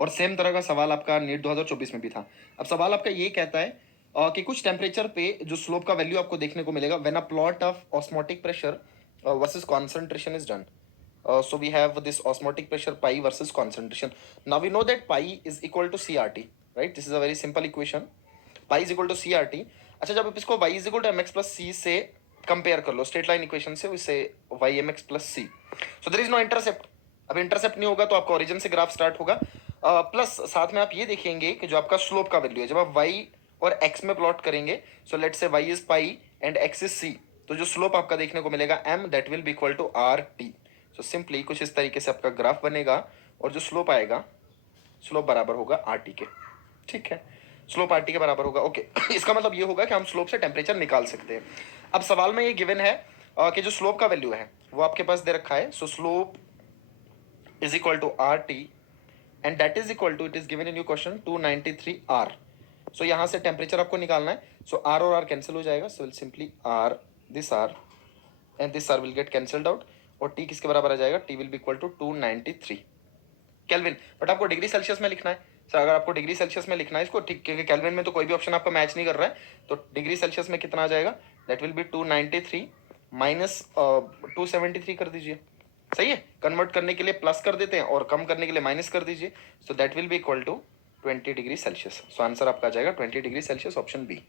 और सेम तरह का सवाल आपका नीट 2024 में भी था। अब सवाल आपका ये कहता है कि कुछ टेम्परेचर पे जो स्लोप का वैल्यू आपको देखने को मिलेगा when a plot of osmotic pressure versus concentration is done. So we have this osmotic pressure pi versus concentration. Now we know that pi is equal to CRT, right? This is a very simple equation. Pi is equal to CRT. अच्छा, जब आप इसको y is equal to mx plus c से compare कर लो straight line equation से, उसे y mx plus c. So there is no intercept. अब intercept नहीं होगा तो आपका ओरिजिन से ग्राफ स्टार्ट होगा. प्लस साथ में आप ये देखेंगे कि जो आपका स्लोप का वैल्यू है जब आप y और x में प्लॉट करेंगे, so let say y is pi and x is c, तो जो स्लोप आपका देखने को मिलेगा m that will be equal to R T. So simply कुछ इस तरीके से आपका ग्राफ बनेगा और जो स्लोप आएगा, स्लोप बराबर होगा आर टी के. ठीक है, स्लोप आर टी के बराबर होगा. ओके इसका मतलब ये होगा कि हम स्लोप से टेम्परेचर निकाल सकते हैं. अब सवाल में ये गिवन है कि जो स्लोप का वैल्यू है वो आपके पास दे रखा है. So slope is equal to R T and that is equal to, it is given in you question 293 R. So यहां से टेम्परेचर आपको निकालना है. सो आर और आर कैंसिल हो जाएगा. So will simply R and this R will get cancelled out. और T किसके बराबर आ जाएगा? T will be equal to 293 kelvin. But आपको डिग्री सेल्सियस में लिखना है. सर अगर आपको डिग्री सेल्सियस में लिखना है इसको, ठीक, क्योंकि केल्विन में तो कोई भी ऑप्शन आपका मैच नहीं कर रहा है, तो डिग्री सेल्सियस में कितना आ जाएगा? दैट विल बी 293 माइनस 273 कर दीजिए. सही है, कन्वर्ट करने के लिए प्लस कर देते हैं और कम करने के लिए माइनस कर दीजिए. So that will be equal to 20 degree Celsius. So answer आपका आ जाएगा 20 डिग्री सेल्सियस, ऑप्शन बी.